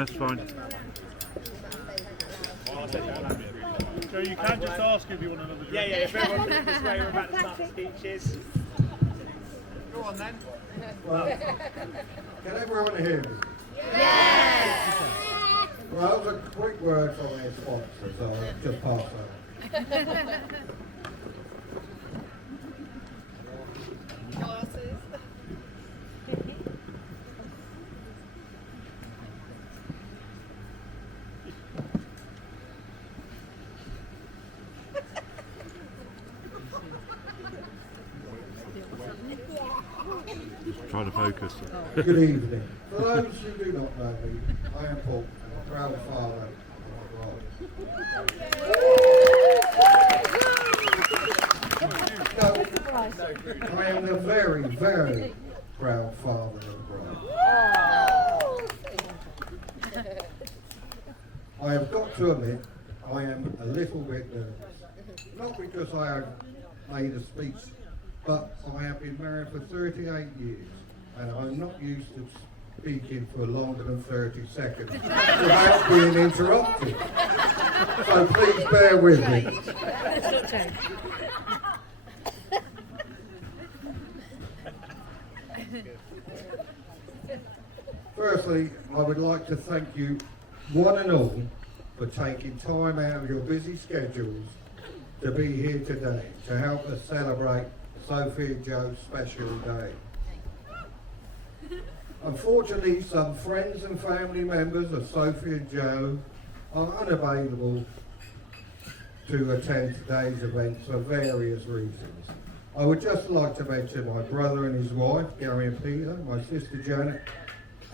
That's fine. So you can just ask if you want another drink. Yeah, if everyone look this way, we're about to start the speeches. Go on then. Well, can everyone hear me? Yes! Well, that was a quick word from their sponsor, so I'll just pass that. Try to focus. Good evening. For those who do not know me, I am Paul, a proud father of a bride. No, I am the very, very proud father of a bride. I have got to admit, I am a little bit nervous. Not because I have made a speech, but I have been married for 38 years and I'm not used to speaking for longer than 30 seconds without being interrupted. So please bear with me. Firstly, I would like to thank you one and all for taking time out of your busy schedules to be here today to help us celebrate Sophie and Joe's special day. Unfortunately, some friends and family members of Sophie and Joe are unavailable to attend today's event for various reasons. I would just like to mention my brother and his wife, Gary and Peter, my sister Janet,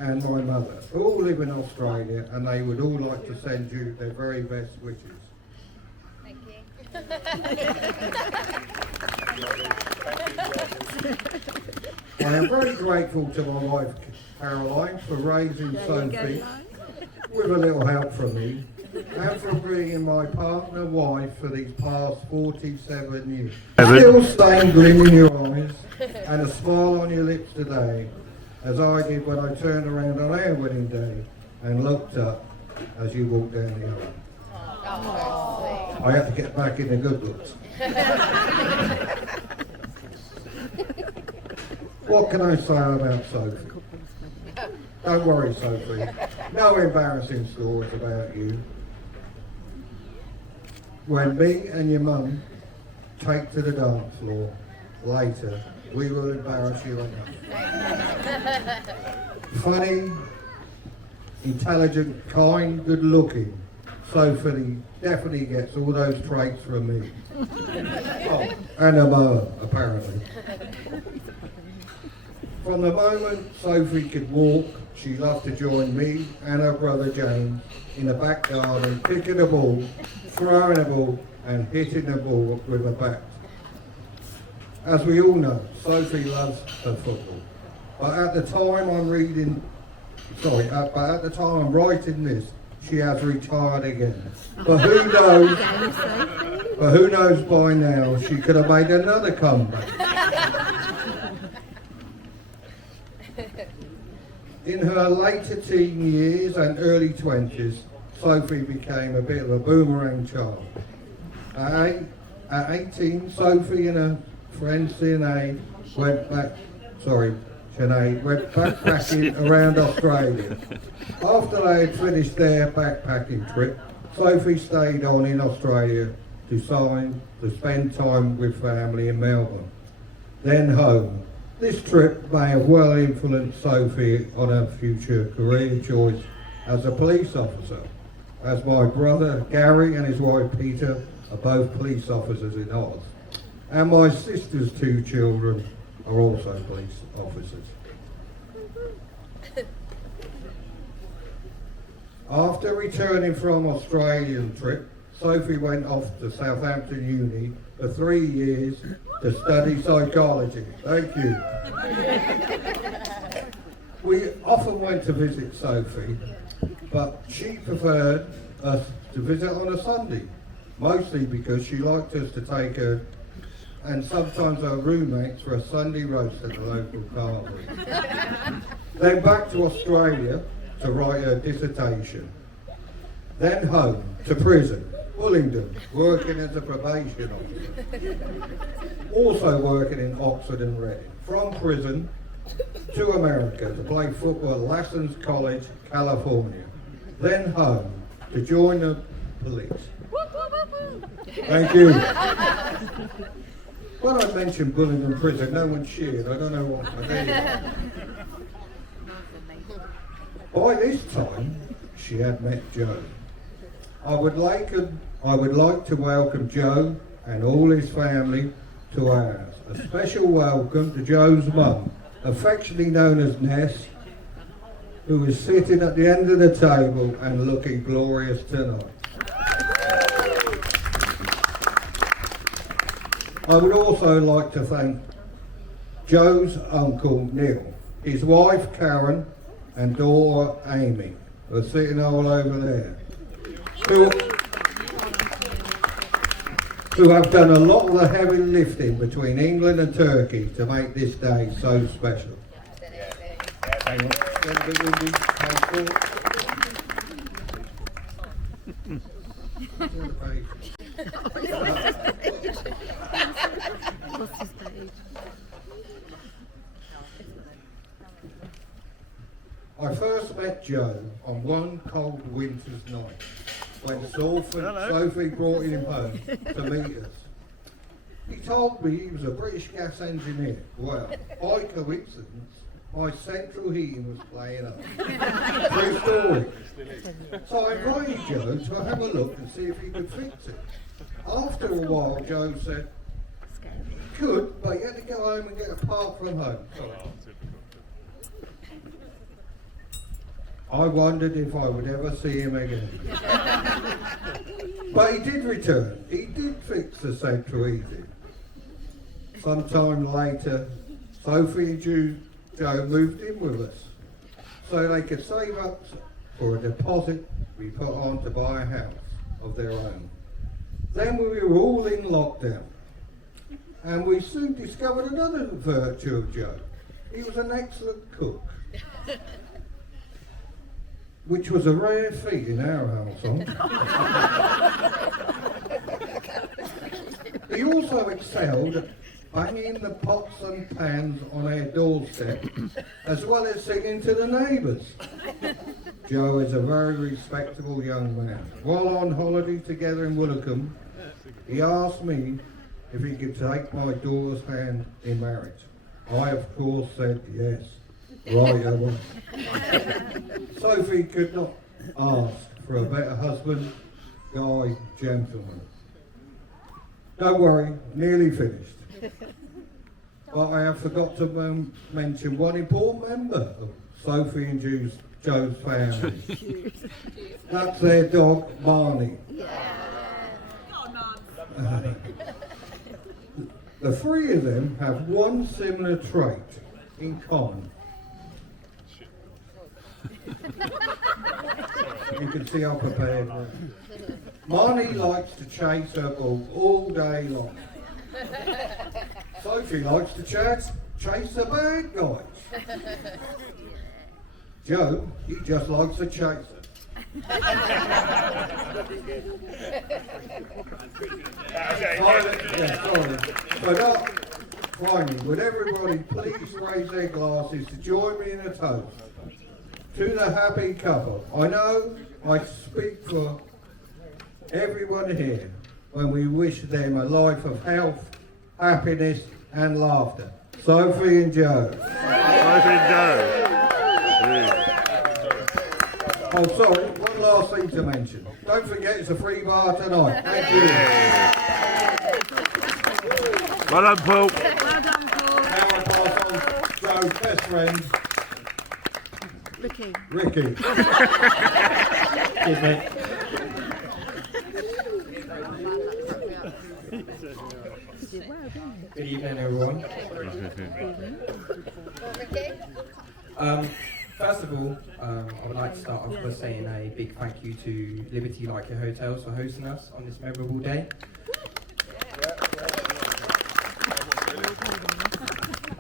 and my mother, who all live in Australia, and they would all like to send you their very best wishes. Thank you. I am very grateful to my wife Caroline for raising Sophie with a little help from me and for being my partner wife for these past 47 years. Still same gleam in your eyes and a smile on your lips today as I did when I turned around on our wedding day and looked up as you walked down the aisle. I had to get back in the good looks. What can I say about Sophie? Don't worry, Sophie. No embarrassing stories about you. When me and your mum take to the dance floor later, we will embarrass you enough. Funny, intelligent, kind, good looking. Sophie definitely gets all those traits from me. Oh, and a mower, apparently. From the moment Sophie could walk, she loved to join me and her brother James in the back garden, picking a ball, throwing a ball, and hitting the ball with a bat. As we all know, Sophie loves her football. But at the time I'm writing this, she has retired again. But who knows? But who knows by now she could have made another comeback. In her later teen years and early 20s, Sophie became a bit of a boomerang child. At 18, Sophie and her friend Sinead went backpacking around Australia. After they had finished their backpacking trip, Sophie stayed on in Australia to spend time with family in Melbourne, then home. This trip may have well influenced Sophie on her future career choice as a police officer, as my brother Gary and his wife Peter are both police officers in Oz, and my sister's two children are also police officers. After returning from Australian trip, Sophie went off to Southampton Uni for 3 years to study psychology. Thank you. We often went to visit Sophie, but she preferred us to visit on a Sunday, mostly because she liked us to take her and sometimes our roommates for a Sunday roast at the local carvery. Then back to Australia, to write her dissertation. Then home to prison, Bullingdon, working as a probation officer. Also working in Oxford and Reading. From prison to America to play football at Lasson's College, California. Then home to join the police. Thank you. When I mentioned Bullingdon Prison, no one cheered. I don't know what I did. By this time, she had met Joe. I would like to welcome Joe and all his family to ours. A special welcome to Joe's mum, affectionately known as Ness, who is sitting at the end of the table and looking glorious tonight. I would also like to thank Joe's uncle Neil, his wife Karen and daughter Amy, who are sitting all over there, who have done a lot of the heavy lifting between England and Turkey to make this day so special. I first met Joe on one cold winter's night when Sophie brought him home to meet us. He told me he was a British gas engineer. Well, by coincidence, my central heating was playing up. True story. So I invited Joe to have a look and see if he could fix it. After a while, Joe said he could, but he had to go home and get a part from home. I wondered if I would ever see him again. But he did return. He did fix the central heating. Sometime later, Sophie and Joe moved in with us so they could save up for a deposit we put on to buy a house of their own. Then we were all in lockdown, and we soon discovered another virtue of Joe. He was an excellent cook, which was a rare feat in our household. He also excelled at banging the pots and pans on our doorstep, as well as singing to the neighbours. Joe is a very respectable young man. While on holiday together in Woolacombe, he asked me if he could take my daughter's hand in marriage. I, of course, said yes. Right, I was. Sophie could not ask for a better husband, guy, gentleman. Don't worry, nearly finished. But I have forgot to mention one important member of Sophie and Joe's family. That's their dog, Barney. The three of them have one similar trait in common. You can see I'm prepared now. Marnie likes to chase her ball all day long. Sophie likes to chase the bad guys. Joe, he just likes to chase her. Finally, would everybody please raise their glasses to join me in a toast to the happy couple. I know I speak for everyone here when we wish them a life of health, happiness and laughter. Sophie and Joe. Sophie and Joe. Oh, sorry, one last thing to mention. Don't forget it's a free bar tonight. Thank you. Well done, Paul. Well done, Paul. Now I pass on Joe's best friend, Ricky. Excuse me. Good evening, everyone. First of all, I would like to start off by saying a big thank you to Liberty Like Your Hotels for hosting us on this memorable day.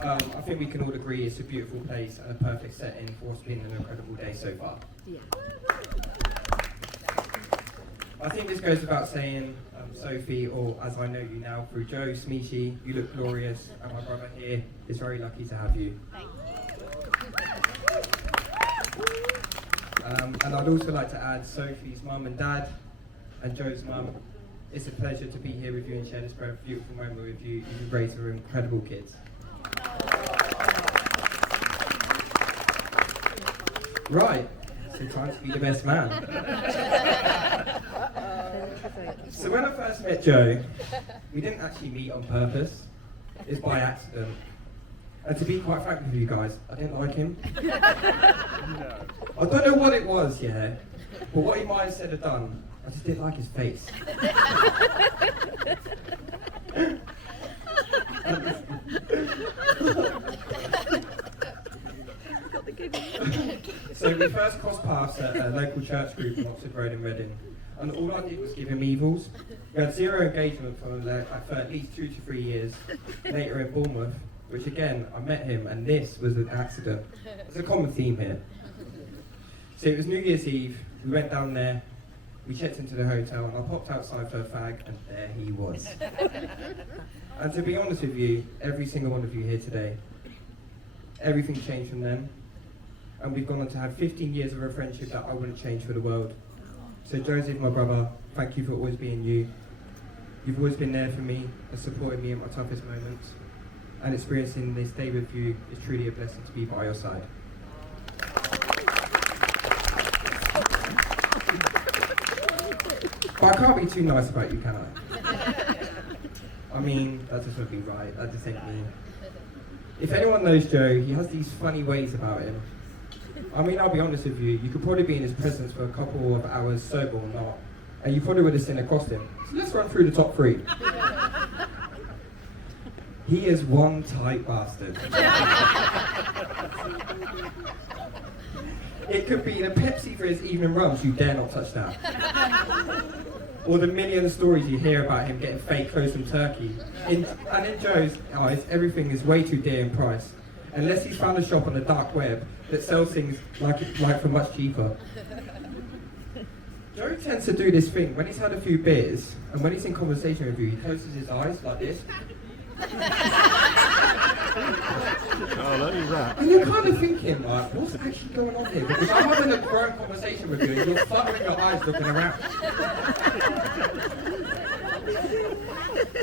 I think we can all agree it's a beautiful place and a perfect setting for what's been an incredible day so far. Yeah. I think this goes without saying, Sophie, or as I know you now through Joe, Smeeshi, you look glorious, and my brother here is very lucky to have you. Thank And I'd also like to add Sophie's mum and dad, and Joe's mum. It's a pleasure to be here with you and share this beautiful moment with you. You raised her incredible kids. Right, so time to be the best man. So when I first met Joe, we didn't actually meet on purpose. It's by accident. And to be quite frank with you guys, I didn't like him. I don't know what it was, yeah, but what he might have said or done, I just didn't like his face. So we first crossed paths at a local church group on Oxford Road in Reading, and all I did was give him evils. We had zero engagement for at least 2 to 3 years. Later in Bournemouth, which again, I met him, and this was an accident. There's a common theme here. So it was New Year's Eve, we went down there, we checked into the hotel, and I popped outside for a fag, and there he was. And to be honest with you, every single one of you here today, everything changed from then. And we've gone on to have 15 years of a friendship that I wouldn't change for the world. So Joseph, my brother, thank you for always being you. You've always been there for me and supported me in my toughest moments. And experiencing this day with you is truly a blessing to be by your side. But I can't be too nice about you, can I? I mean, that just won't be right, that just ain't me. If anyone knows Joe, he has these funny ways about him. I mean, I'll be honest with you, you could probably be in his presence for a couple of hours, sober or not, and you probably would have seen across him. So let's run through the top 3. He is one tight bastard. It could be the Pepsi for his evening runs, you dare not touch that. Or the million stories you hear about him getting fake clothes from Turkey. In Joe's eyes, everything is way too dear in price. Unless he's found a shop on the dark web that sells things like for much cheaper. Joe tends to do this thing when he's had a few beers, and when he's in conversation with you, he closes his eyes like this. Oh, look at that. And you're kind of thinking, like, what's actually going on here? Because I'm having a grown conversation with you and you're fluttering your eyes looking around.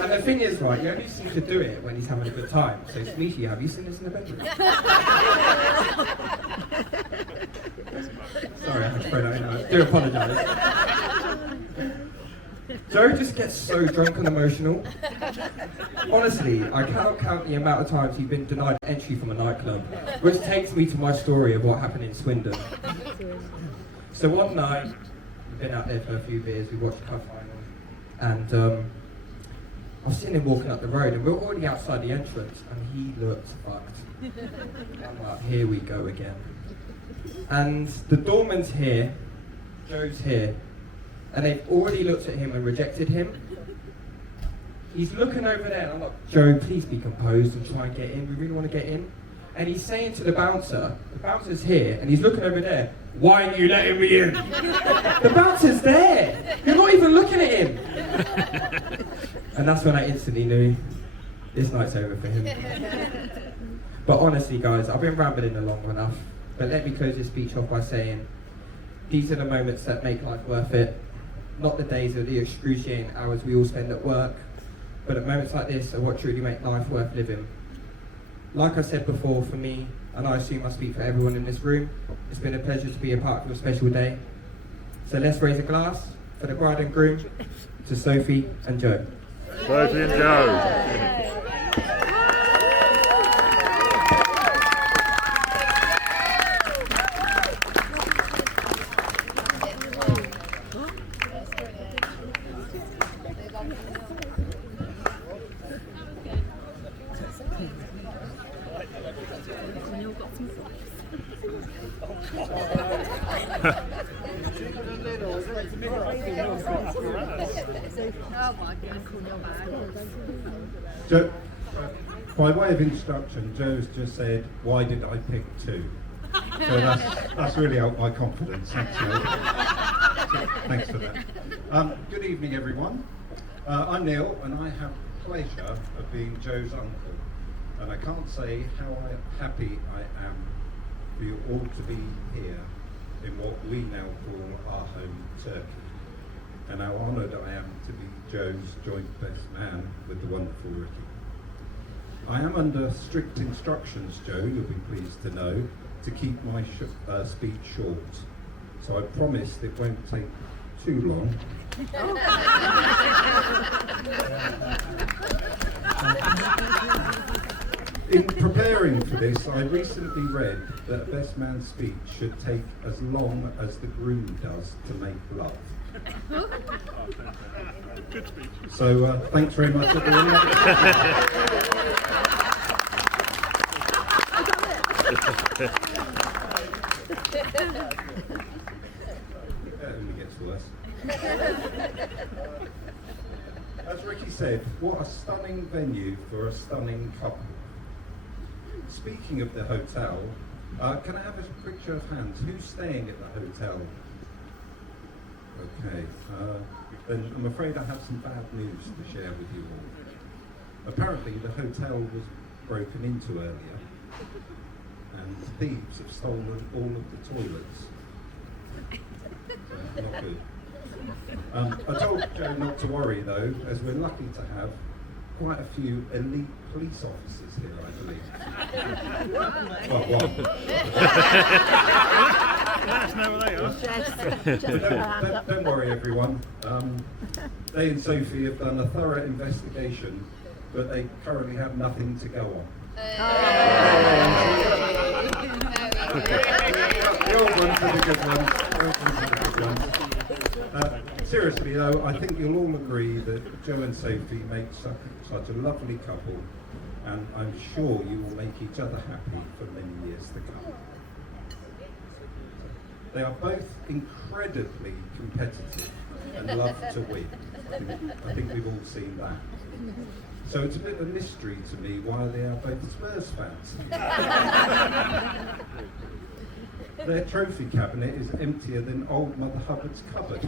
And the thing is, right, you only seem to do it when he's having a good time. So, Smeeshi, have you seen this in the bedroom? Sorry, I had to throw that in. I do apologise. Joe just gets so drunk and emotional. Honestly, I cannot count the amount of times he's been denied entry from a nightclub, which takes me to my story of what happened in Swindon. So one night, we've been out there for a few beers, we watched the cup final, and I was seeing him walking up the road, and we were already outside the entrance, and he looked fucked. I'm like, here we go again. And the doorman's here, Joe's here, and they've already looked at him and rejected him. He's looking over there, and I'm like, Joe, please be composed and try and get in. We really want to get in. And he's saying to the bouncer's here, and he's looking over there, why aren't you letting me in? The bouncer's there. You're not even looking at him. And that's when I instantly knew this night's over for him. But honestly, guys, I've been rambling along enough. But let me close this speech off by saying, these are the moments that make life worth it. Not the days or the excruciating hours we all spend at work, but at moments like this are what truly make life worth living. Like I said before, for me, and I assume I speak for everyone in this room, it's been a pleasure to be a part of your special day. So let's raise a glass for the bride and groom, to Sophie and Joe. Sophie and Joe. Oh my God, cool, no bad. Joe. By way of introduction, Joe's just said, "Why did I pick two?" So that's really helped my confidence. Thanks, Joe. So, thanks for that. Good evening, everyone. I'm Neil, and I have the pleasure of being Joe's uncle. And I can't say how happy I am for you all to be here in what we now call our home Turkey. And how honoured I am to be Joe's joint best man with the wonderful Ricky. I am under strict instructions, Joe, you'll be pleased to know, to keep my speech short. So I promise it won't take too long. In preparing for this, I recently read that a best man's speech should take as long as the groom does to make love. Good speech. So thanks very much, everyone. That only gets worse. As Ricky said, what a stunning venue for a stunning couple. Speaking of the hotel, can I have a quick show of hands? Who's staying at the hotel? Okay, then I'm afraid I have some bad news to share with you all. Apparently the hotel was broken into earlier, and thieves have stolen all of the toilets. So, not good. I told Joe not to worry though, as we're lucky to have quite a few elite police officers here, I believe. Well, one. Let us know where they are. Don't worry, everyone. They and Sophie have done a thorough investigation, but they currently have nothing to go on. The old ones are the good ones. The old ones are the good ones. Seriously though, I think you'll all agree that Joe and Sophie make such a lovely couple, and I'm sure you will make each other happy for many years to come. They are both incredibly competitive and love to win. I think we've all seen that. So it's a bit of a mystery to me why they are both Spurs fans. Their trophy cabinet is emptier than old Mother Hubbard's cupboard.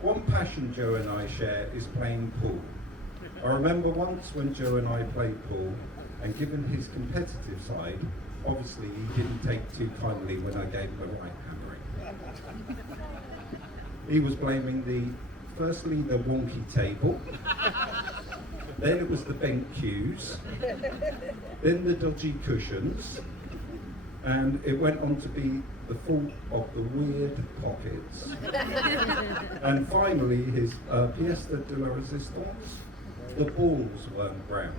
One passion Joe and I share is playing pool. I remember once when Joe and I played pool, and given his competitive side, obviously he didn't take too kindly when I gave him a right hammering. He was blaming firstly the wonky table, then it was the bent cues, then the dodgy cushions, and it went on to be the fault of the weird pockets. And finally his pièce de la résistance, the balls weren't round.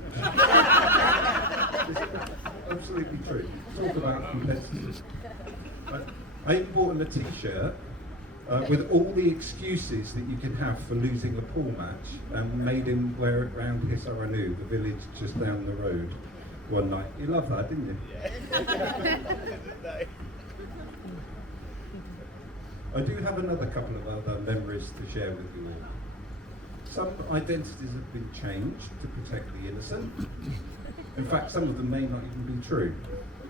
It's absolutely true. Talk about competitors. I even bought him a t-shirt with all the excuses that you can have for losing a pool match, and made him wear it round Hisaranu, the village just down the road, one night. You love that, didn't you? Yeah. I do have another couple of other memories to share with you all. Some identities have been changed to protect the innocent. In fact, some of them may not even be true,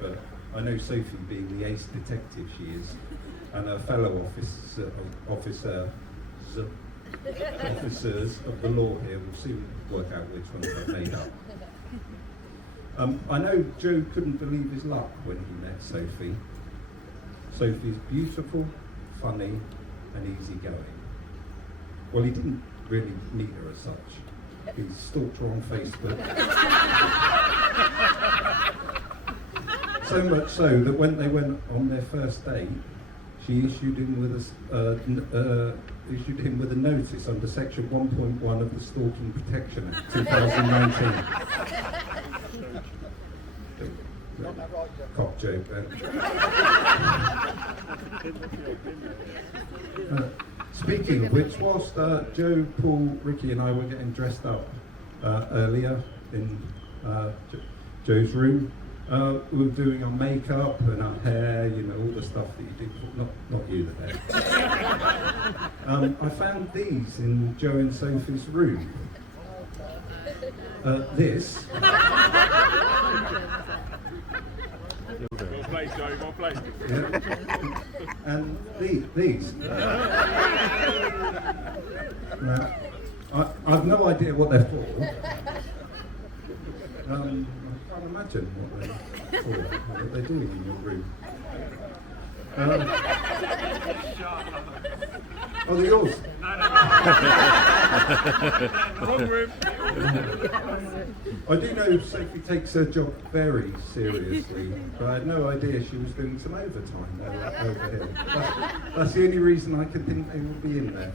but I know Sophie, being the ace detective she is, and her fellow officers of the law here will soon work out which ones I've made up. I know Joe couldn't believe his luck when he met Sophie. Sophie's beautiful, funny, and easygoing. Well, he didn't really meet her as such. He stalked her on Facebook. So much so that when they went on their first date, she issued him with a notice under section 1.1 of the Stalking Protection Act 2019. Cock joke then. Speaking of which, whilst Joe, Paul, Ricky and I were getting dressed up earlier in Joe's room, we were doing our makeup and our hair, you know, all the stuff that you do, not you, the hair. I found these in Joe and Sophie's room. This. Well played, Joe, well played. Yeah. And these. Now, I've no idea what they're for. I can't imagine what they're for, what they're doing in your room. Oh, they're yours. Wrong room. I do know Sophie takes her job very seriously, but I had no idea she was doing some overtime over here. That's the only reason I could think they would be in there.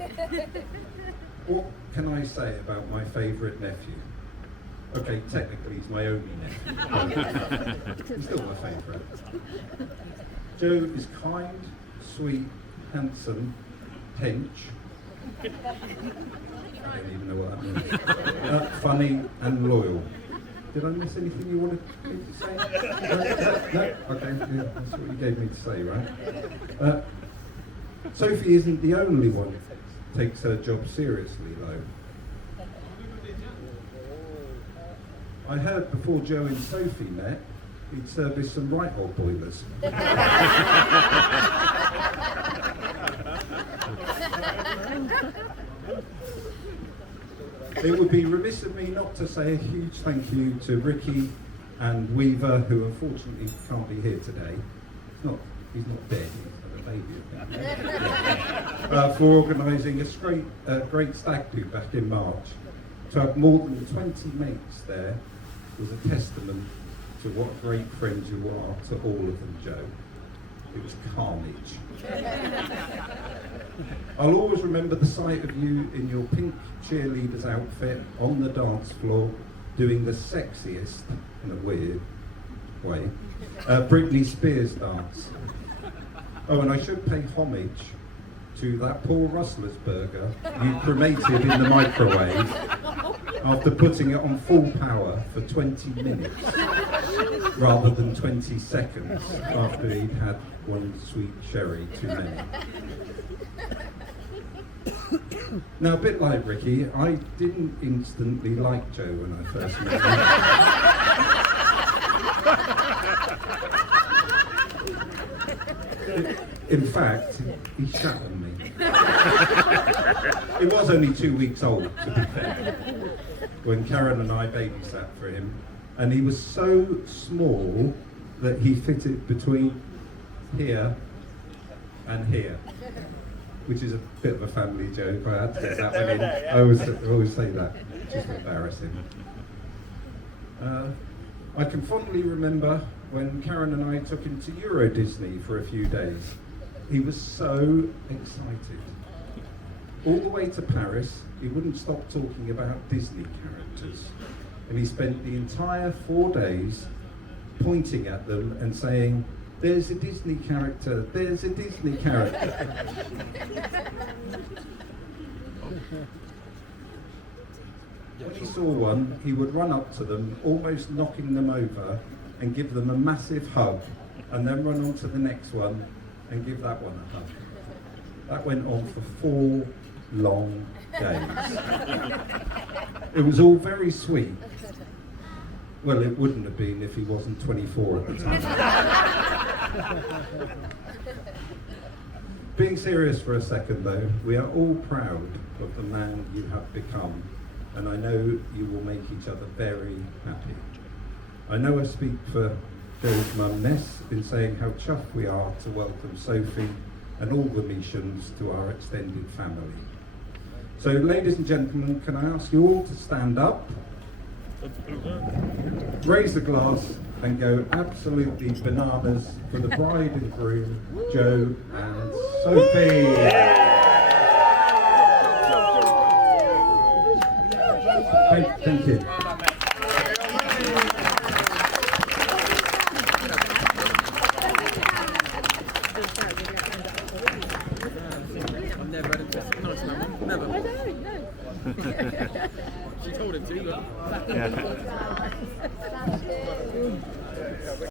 What can I say about my favourite nephew? Okay, technically he's my only nephew. He's still my favourite. Joe is kind, sweet, handsome, hench. I don't even know what that means. Funny and loyal. Did I miss anything you wanted me to say? No? Okay, yeah, that's what you gave me to say, right? Sophie isn't the only one who takes her job seriously, though. I heard before Joe and Sophie met, he'd service some right old boilers. It would be remiss of me not to say a huge thank you to Ricky and Weaver, who unfortunately can't be here today. He's not dead, he's had a baby, I think. For organising a great stag do back in March. To have more than 20 mates there was a testament to what great friends you are to all of them, Joe. It was carnage. I'll always remember the sight of you in your pink cheerleader's outfit on the dance floor, doing the sexiest, in a weird way, Britney Spears dance. Oh, and I should pay homage to that Paul Rustler's burger you cremated in the microwave after putting it on full power for 20 minutes rather than 20 seconds after he'd had one sweet sherry too many. Now, a bit like Ricky, I didn't instantly like Joe when I first met him. In fact, he shat on me. It was only 2 weeks old, to be fair, when Karen and I babysat for him, and he was so small that he fitted between here and here, which is a bit of a family joke. I had to get that one in. I always say that, it's just embarrassing. I can fondly remember when Karen and I took him to Euro Disney for a few days. He was so excited. All the way to Paris, he wouldn't stop talking about Disney characters. And he spent the entire 4 days pointing at them and saying, "There's a Disney character, there's a Disney character." When he saw one, he would run up to them, almost knocking them over, and give them a massive hug, and then run on to the next one and give that one a hug. That went on for 4 long days. It was all very sweet. Well, it wouldn't have been if he wasn't 24 at the time. Being serious for a second though, we are all proud of the man you have become, and I know you will make each other very happy. I know I speak for Joe's mum Ness in saying how chuffed we are to welcome Sophie and all the Mishans to our extended family. So ladies and gentlemen, can I ask you all to stand up, raise the glass and go absolutely bananas for the bride and groom, Joe and Sophie. Thank you. I've never had a nice one. Never. I don't know. She told him to, but... Yeah.